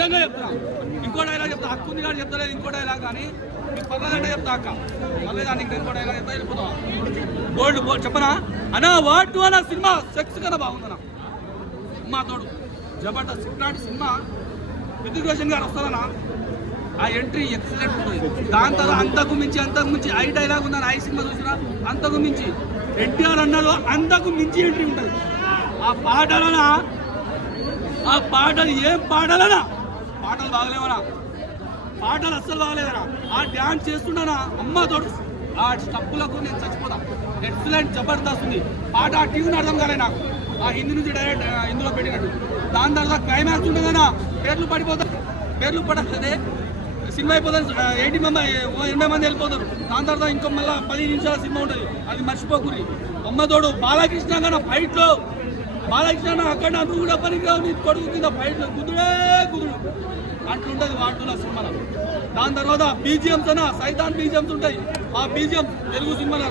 నిజంగా చెప్తున్నా. ఇంకో డైలాగ్ చెప్తా, హక్కుంది కానీ చెప్తలేదు. ఇంకో డైలాగ్ కానీ నీకు పర్లేదంటే చెప్తా అక్క, మళ్ళీ దానికి ఇంకో డైలాగ్ చెప్తా వెళ్ళిపోతావా? గోల్డ్ చెప్పనా అన్నా, వాట్ అన్న సినిమా సెక్స్ కన్నా బాగుందన్నా. మా తోడు జబర్దస్త్ ఇట్లాంటి సినిమా రితిక్ రోషన్ గారు వస్తారన్నా, ఆ ఎంట్రీ ఎక్సలెంట్ ఉంటుంది. దాని తర్వాత అంతకు మించి ఐ డైలాగ్ ఉందని ఐ సినిమా చూసినా అంతకు మించి ఎన్టీఆర్ అన్నలో అంతకు మించి ఎంట్రీ ఉంటుంది. ఆ పాటలు ఏం పాటలనా, పాటలు బాగలేవనా, పాటలు అస్సలు బాగలేదనా. ఆ డ్యాన్స్ చేస్తున్నానా అమ్మ తోడు, ఆ స్టప్పులకు నేను చచ్చిపోతా. ఎక్సలెంట్ జబర్దస్త్ ఉంది పాట. ఆ ట్యూన్ అర్థం కాలే నాకు, ఆ హిందీ నుంచి డైరెక్ట్ ఇందులో పెట్టినట్టు. దాని తర్వాత క్లైమాక్స్ ఉంటుందన్నా, పేర్లు పడకపోతే సినిమా అయిపోతుంది. 80 మంది వెళ్ళిపోతారు. దాని తర్వాత ఇంకో మళ్ళీ 10 నిమిషాల సినిమా ఉంటుంది, అది మర్చిపోకుర్రి. అమ్మతోడు బాలకృష్ణ గారు ఫైట్లో, బాలకృష్ణ అక్కడ నువ్వు కూడా పనికిరావు, నీ కొడుకు కింద ఫైట్లో కుదుడు అట్లుంటుంది వాటిలో సినిమాలో. దాని తర్వాత బీజిఎమ్స్ అన్న సైతాన్ బీజిఎమ్స్ ఉంటాయి. ఆ బీజిఎం తెలుగు సినిమాలో